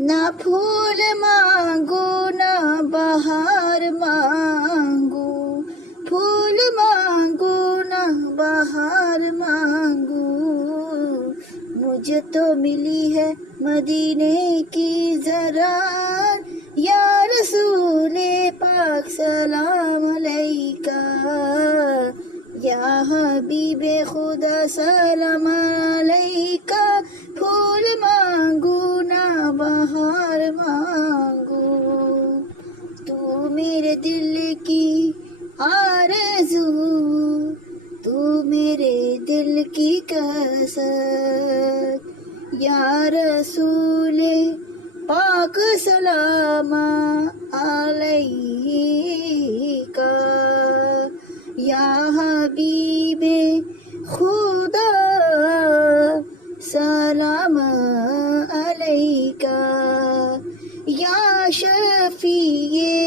ना फूल मांगू ना बहार मांगू, फूल मांगू ना बहार मांगू, मुझे तो मिली है मदीने की ज़रात, या रसूले पाक सलाम अलैका, या हबीबे खुदा सलाम अलैका, फूल मांगू ना बहार मांगू, तू मेरे दिल की आरज़ू, तू मेरे दिल की कसक, या रसूले पाक सलाम अलैका, या हबीबे खुदा सलाम अलैका, या शफीए